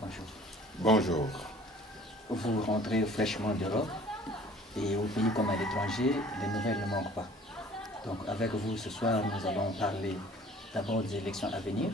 bonjour. Bonjour. Vous rentrez fraîchement d'Europe et au pays comme à l'étranger, les nouvelles ne manquent pas. Donc avec vous ce soir, nous allons parler d'abord des élections à venir,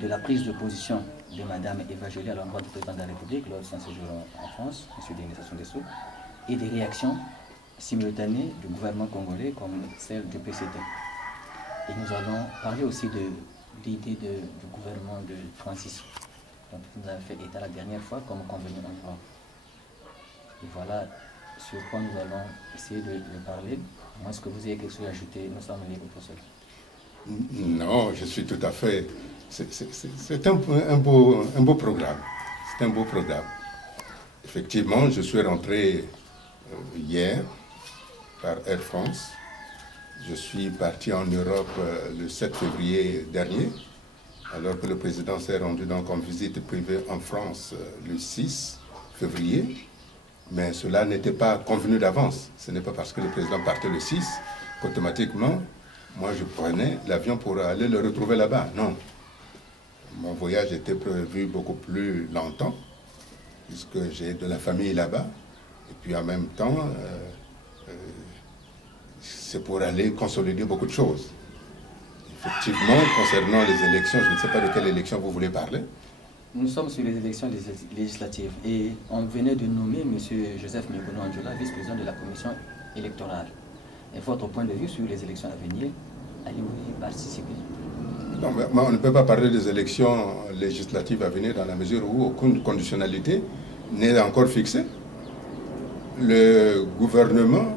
de la prise de position de Mme Eva Joly à l'endroit du président de la République lors de son séjour en France, M. Denis Sassou Nguesso, et des réactions simultanées du gouvernement congolais comme celle du PCT. Et nous allons parler aussi de l'idée du gouvernement de transition dont vous avez fait état la dernière fois comme convenu en Europe. Et voilà sur quoi nous allons essayer de parler. Moi, est-ce que vous avez quelque chose à ajouter? Nous sommes libres pour cela. Non, je suis tout à fait... C'est un beau programme. C'est un beau programme. Effectivement, je suis rentré hier par Air France. Je suis parti en Europe le 7 février dernier, alors que le président s'est rendu donc en visite privée en France le 6 février. Mais cela n'était pas convenu d'avance. Ce n'est pas parce que le président partait le 6 qu'automatiquement, moi je prenais l'avion pour aller le retrouver là-bas. Non. Mon voyage était prévu beaucoup plus longtemps, puisque j'ai de la famille là-bas. Et puis en même temps, c'est pour aller consolider beaucoup de choses. Effectivement, concernant les élections, je ne sais pas de quelle élection vous voulez parler. Nous sommes sur les élections législatives et on venait de nommer M. Joseph Mikono Andjola, vice-président de la commission électorale. Et votre point de vue sur les élections à venir, allez-vous y participer? Non, mais on ne peut pas parler des élections législatives à venir dans la mesure où aucune conditionnalité n'est encore fixée. Le gouvernement,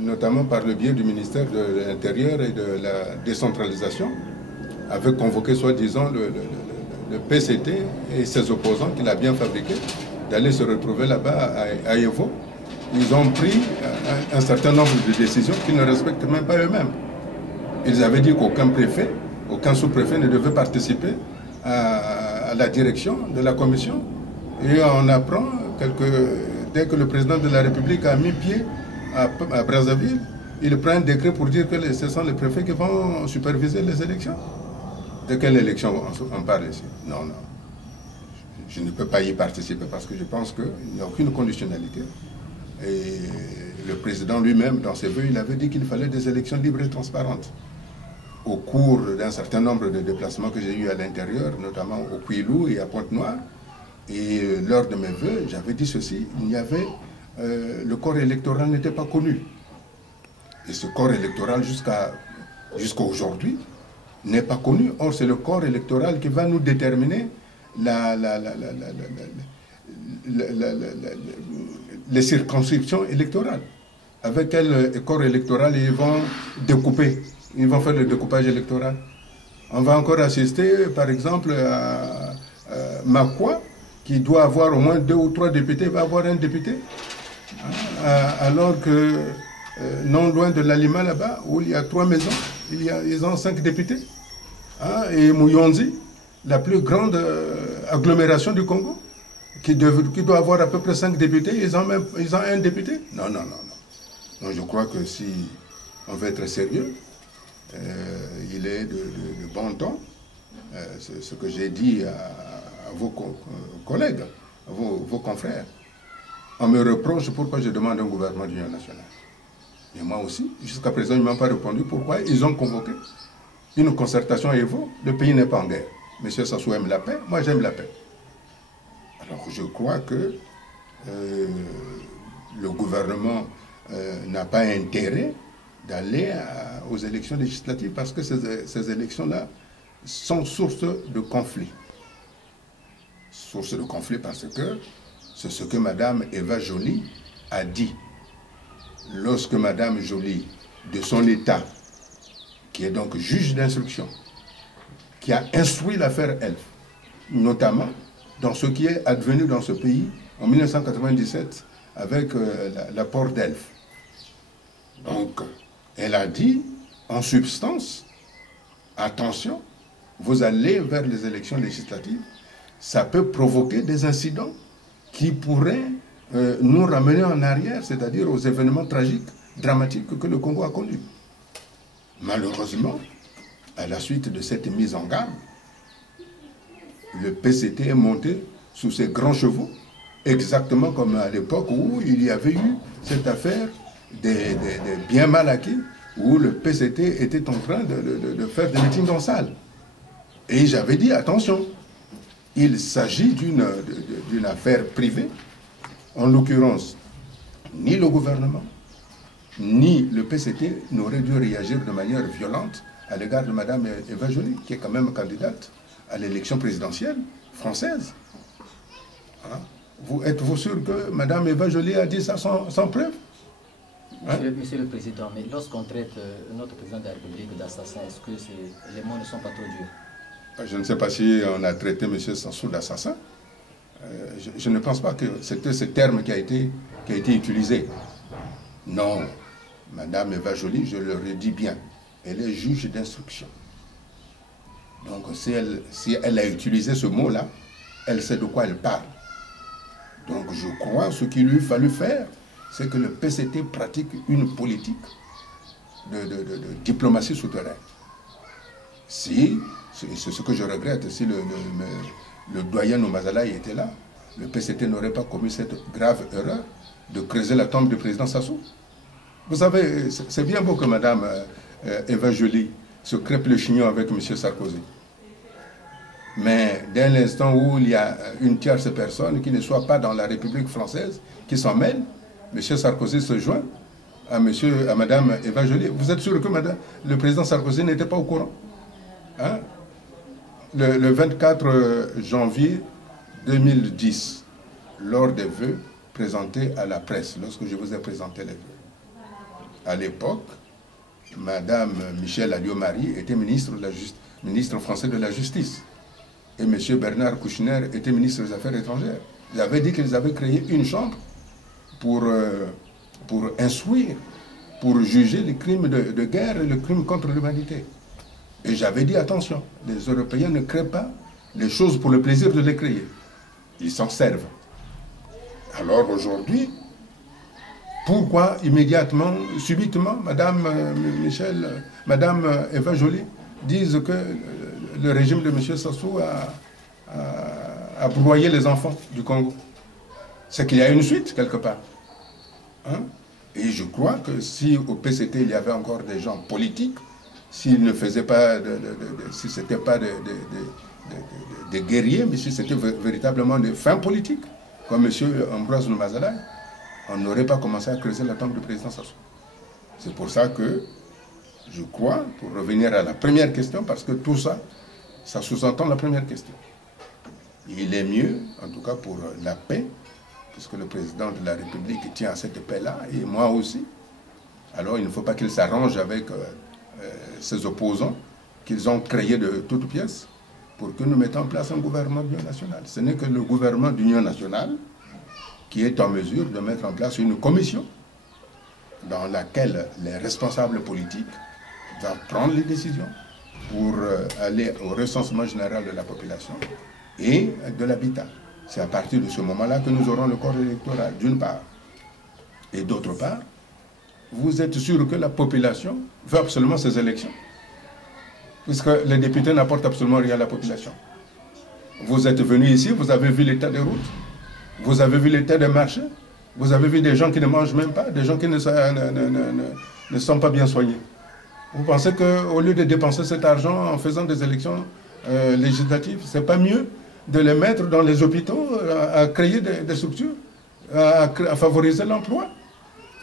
notamment par le biais du ministère de l'Intérieur et de la décentralisation, avait convoqué soi-disant le PCT et ses opposants qu'il a bien fabriqué d'aller se retrouver là-bas à Evo. Ils ont pris un certain nombre de décisions qu'ils ne respectent même pas eux-mêmes. Ils avaient dit qu'aucun préfet, aucun sous-préfet ne devait participer à la direction de la commission. Et on apprend dès que le président de la République a mis pied à Brazzaville, il prend un décret pour dire que ce sont les préfets qui vont superviser les élections. De quelle élection on parle ici? Non, non. Je ne peux pas y participer parce que je pense qu'il n'y a aucune conditionnalité. Et le président lui-même, dans ses vœux, il avait dit qu'il fallait des élections libres et transparentes. Au cours d'un certain nombre de déplacements que j'ai eus à l'intérieur, notamment au Kouilou et à Pointe-Noire, et lors de mes vœux, j'avais dit ceci, le corps électoral n'était pas connu. Et ce corps électoral, jusqu'à aujourd'hui, n'est pas connu. Or, c'est le corps électoral qui va nous déterminer les circonscriptions électorales. Avec quel corps électoral ils vont découper, ils vont faire le découpage électoral. On va encore assister, par exemple, à Makwa, qui doit avoir au moins 2 ou 3 députés, va avoir un député. Alors que non loin de l'Alima là-bas, où il y a 3 maisons, ils ont 5 députés. Et Mouyonzi, la plus grande agglomération du Congo, qui doit avoir à peu près 5 députés, ils ont un député. Non, non, non, non. Donc je crois que si on veut être sérieux, il est de bon ton. Ce que j'ai dit à vos collègues, à vos confrères. On me reproche pourquoi je demande un gouvernement d'union nationale. Et moi aussi, jusqu'à présent, ils ne m'ont pas répondu pourquoi ils ont convoqué une concertation à Evo. Le pays n'est pas en guerre. Monsieur Sassou aime la paix, moi j'aime la paix. Alors je crois que le gouvernement n'a pas intérêt d'aller aux élections législatives parce que ces élections-là sont source de conflit. Source de conflit parce que c'est ce que Mme Eva Joly a dit. Lorsque Mme Joly, de son État, qui est donc juge d'instruction, qui a instruit l'affaire Elf, notamment dans ce qui est advenu dans ce pays en 1997 avec l'apport d'Elf. Donc, elle a dit, en substance, attention, vous allez vers les élections législatives, ça peut provoquer des incidents qui pourraient nous ramener en arrière, c'est-à-dire aux événements tragiques, dramatiques que le Congo a connus. Malheureusement, à la suite de cette mise en garde, le PCT est monté sous ses grands chevaux, exactement comme à l'époque où il y avait eu cette affaire des biens mal acquis, où le PCT était en train de faire des meetings en salle. Et j'avais dit, attention, il s'agit d'une affaire privée. En l'occurrence, ni le gouvernement, ni le PCT n'auraient dû réagir de manière violente à l'égard de Mme Eva Joly, qui est quand même candidate à l'élection présidentielle française. Hein? Êtes-vous sûr que Mme Eva Joly a dit ça sans preuve? Hein? Monsieur le Président, mais lorsqu'on traite notre président de la République d'assassin, est-ce que les mots ne sont pas trop durs? Je ne sais pas si on a traité M. Sassou d'assassin. Je ne pense pas que c'était ce terme qui a été utilisé. Non, Mme Eva Joly, je le redis bien, elle est juge d'instruction. Donc si elle a utilisé ce mot-là, elle sait de quoi elle parle. Donc je crois que ce qu'il lui fallu faire, c'est que le PCT pratique une politique de diplomatie souterraine. Si, c'est ce que je regrette, si le doyen Nomazalaï était là, le PCT n'aurait pas commis cette grave erreur de creuser la tombe du président Sassou. Vous savez, c'est bien beau que Mme Eva Joly se crêpe le chignon avec M. Sarkozy. Mais dès l'instant où il y a une tierce personne qui ne soit pas dans la République française, qui s'en mêle, M. Sarkozy se joint à Mme Eva Joly. Vous êtes sûr que le président Sarkozy n'était pas au courant? Hein? Le 24 janvier 2010, lors des vœux présentés à la presse, lorsque je vous ai présenté les vœux, à l'époque, Mme Michèle Alliot-Marie était ministre français de la Justice. Et M. Bernard Kouchner était ministre des Affaires étrangères. Ils avaient dit qu'ils avaient créé une chambre pour instruire, pour juger les crimes de guerre et les crimes contre l'humanité. Et j'avais dit, attention, les Européens ne créent pas les choses pour le plaisir de les créer. Ils s'en servent. Alors aujourd'hui, pourquoi immédiatement, subitement, Mme Eva Joly dise que le régime de M. Sassou a broyé les enfants du Congo? C'est qu'il y a une suite quelque part. Hein? Et je crois que si au PCT il y avait encore des gens politiques, s'ils ne faisaient pas, si ce n'était pas des guerriers, mais si c'était véritablement des fins politiques, comme M. Ambroise Nomazalaï, on n'aurait pas commencé à creuser la tombe du président Sassou. C'est pour ça que je crois, pour revenir à la première question, parce que tout ça, ça sous-entend la première question. Il est mieux, en tout cas pour la paix, puisque le président de la République tient à cette paix-là, et moi aussi. Alors il ne faut pas qu'il s'arrange avec ses opposants, qu'ils ont créés de toutes pièces, pour que nous mettions en place un gouvernement d'union nationale. Ce n'est que le gouvernement d'union nationale qui est en mesure de mettre en place une commission dans laquelle les responsables politiques doivent prendre les décisions pour aller au recensement général de la population et de l'habitat. C'est à partir de ce moment-là que nous aurons le corps électoral, d'une part. Et d'autre part, vous êtes sûr que la population veut absolument ces élections, puisque les députés n'apportent absolument rien à la population. Vous êtes venus ici, vous avez vu l'état des routes, vous avez vu l'état des marchés, vous avez vu des gens qui ne mangent même pas, des gens qui ne sont pas bien soignés. Vous pensez qu'au lieu de dépenser cet argent en faisant des élections législatives, ce n'est pas mieux de les mettre dans les hôpitaux, à créer des structures, à favoriser l'emploi,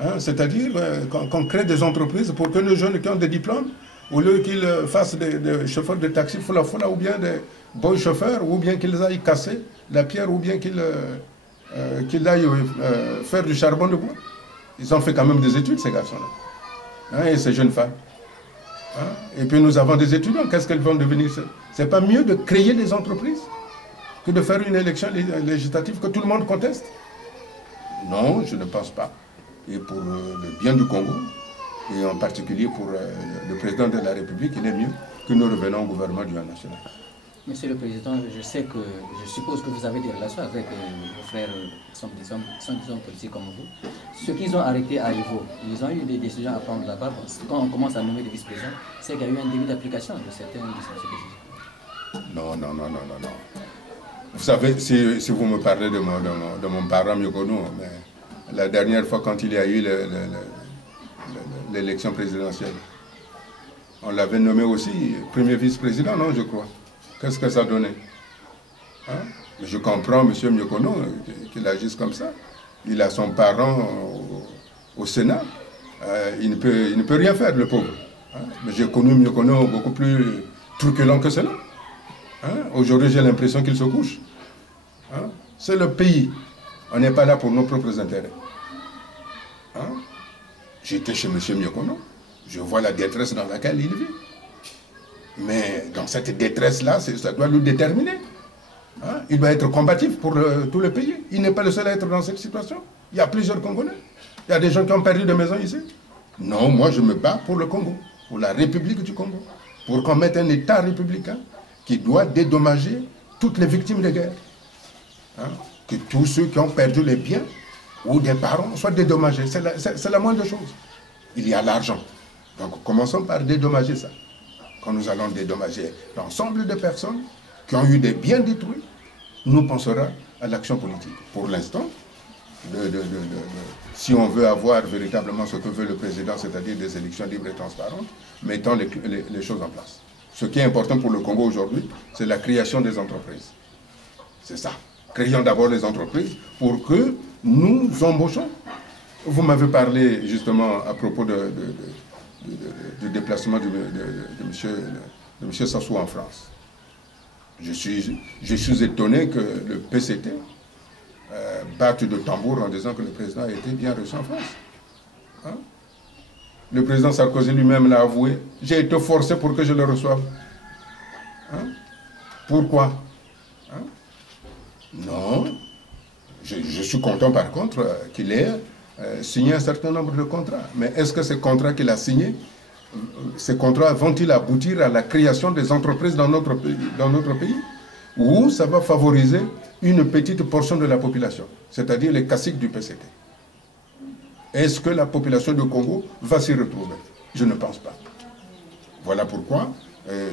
hein? C'est-à-dire qu'on crée des entreprises pour que nos jeunes qui ont des diplômes, au lieu qu'ils fassent des chauffeurs de taxi foula ou bien des bons chauffeurs, ou bien qu'ils aillent casser la pierre, ou bien qu'ils aillent faire du charbon de bois. Ils ont fait quand même des études, ces garçons-là, hein, et ces jeunes femmes. Hein? Et puis nous avons des étudiants, qu'est-ce qu'elles vont devenir? C'est pas mieux de créer des entreprises que de faire une élection législative que tout le monde conteste? Non, je ne pense pas. Et pour le bien du Congo, et en particulier pour le président de la République, il est mieux que nous revenions au gouvernement d'union nationale. Monsieur le Président, je suppose que vous avez des relations avec vos frères qui sont des hommes politiques comme vous. Ceux qu'ils ont arrêtés à Ivo, ils ont eu des décisions à prendre là-bas. Quand on commence à nommer des vice-présidents, c'est qu'il y a eu un début d'application de certaines décisions. Non. Vous savez, si vous me parlez de mon parent Myokono, mais la dernière fois quand il y a eu l'élection présidentielle, on l'avait nommé aussi premier vice-président, non, je crois. Qu'est-ce que ça donnait? Hein? Je comprends M. Myokono qu'il agisse comme ça. Il a son parent au Sénat. Il ne peut rien faire, le pauvre. Hein? Mais j'ai connu Myokono beaucoup plus truculent que cela. Hein? Aujourd'hui, j'ai l'impression qu'il se couche. Hein? C'est le pays. On n'est pas là pour nos propres intérêts. Hein? J'étais chez M. Myokono. Je vois la détresse dans laquelle il vit. Mais dans cette détresse-là, ça doit nous déterminer. Hein? Il doit être combatif pour tout le pays. Il n'est pas le seul à être dans cette situation. Il y a plusieurs Congolais. Il y a des gens qui ont perdu des maisons ici. Non, moi je me bats pour le Congo, pour la République du Congo, pour qu'on mette un État républicain qui doit dédommager toutes les victimes de guerre. Hein? Que tous ceux qui ont perdu les biens ou des parents soient dédommagés. C'est la moindre chose. Il y a l'argent. Donc commençons par dédommager ça. Quand nous allons dédommager l'ensemble des personnes qui ont eu des biens détruits, nous penserons à l'action politique. Pour l'instant, si on veut avoir véritablement ce que veut le président, c'est-à-dire des élections libres et transparentes, mettons les choses en place. Ce qui est important pour le Congo aujourd'hui, c'est la création des entreprises. C'est ça. Créons d'abord les entreprises pour que nous embauchons. Vous m'avez parlé justement à propos du déplacement de M. Sassou en France. Je suis étonné que le PCT batte de tambour en disant que le président a été bien reçu en France. Hein? Le président Sarkozy lui-même l'a avoué. J'ai été forcé pour que je le reçoive. Hein? Pourquoi? Hein? Non. Je suis content par contre qu'il ait signé un certain nombre de contrats. Mais est-ce que ces contrats qu'il a signés, ces contrats vont-ils aboutir à la création des entreprises dans notre pays? Ou ça va favoriser une petite portion de la population, c'est-à-dire les caciques du PCT? Est-ce que la population du Congo va s'y retrouver? Je ne pense pas. Voilà pourquoi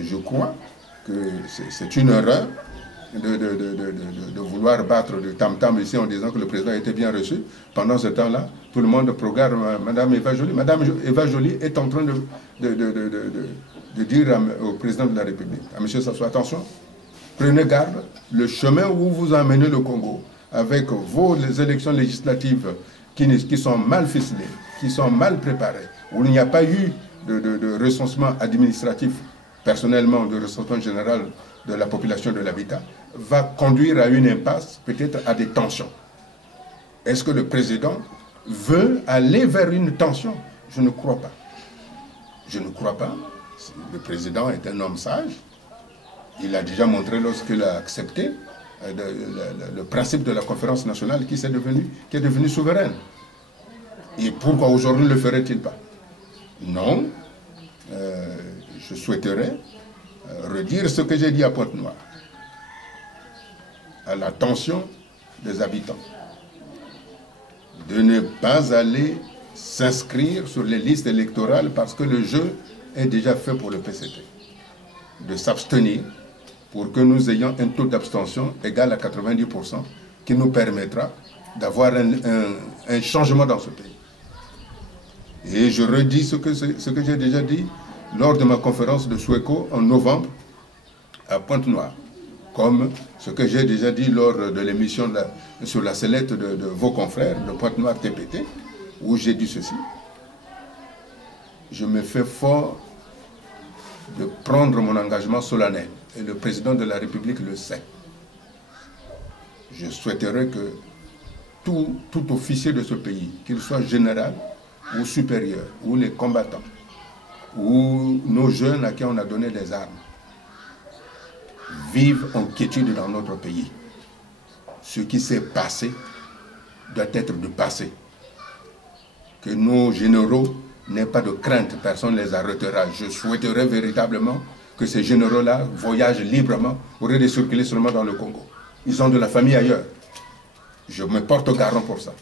je crois que c'est une erreur de vouloir battre de tam-tam ici en disant que le président a été bien reçu. Pendant ce temps-là, tout le monde programme Madame Eva Joly. Madame Eva Joly est en train de dire au président de la République, à M. Sassou, attention, prenez garde, le chemin où vous amenez le Congo, avec vos élections législatives qui sont mal ficelées, qui sont mal préparées, où il n'y a pas eu de recensement administratif, personnellement, de recensement général de la population de l'habitat, va conduire à une impasse, peut-être à des tensions. Est-ce que le président veut aller vers une tension? Je ne crois pas. Je ne crois pas. Le président est un homme sage. Il a déjà montré lorsqu'il a accepté le principe de la conférence nationale qui est devenue souveraine. Et pourquoi aujourd'hui ne le ferait-il pas? Non. Je souhaiterais redire ce que j'ai dit à Pointe-Noire, à l'attention des habitants, de ne pas aller s'inscrire sur les listes électorales parce que le jeu est déjà fait pour le PCT, de s'abstenir pour que nous ayons un taux d'abstention égal à 90% qui nous permettra d'avoir un changement dans ce pays. Et je redis ce que j'ai déjà dit lors de ma conférence de Soueko en novembre à Pointe-Noire, comme ce que j'ai déjà dit lors de l'émission sur la sellette de vos confrères de Pointe-Noire TPT, où j'ai dit ceci. Je me fais fort de prendre mon engagement solennel, et le président de la République le sait. Je souhaiterais que tout officier de ce pays, qu'il soit général ou supérieur, ou les combattants, ou nos jeunes à qui on a donné des armes, vivent en quiétude dans notre pays. Ce qui s'est passé doit être du passé. Que nos généraux n'aient pas de crainte, personne ne les arrêtera. Je souhaiterais véritablement que ces généraux-là voyagent librement au lieu de circuler seulement dans le Congo. Ils ont de la famille ailleurs. Je me porte garant pour ça.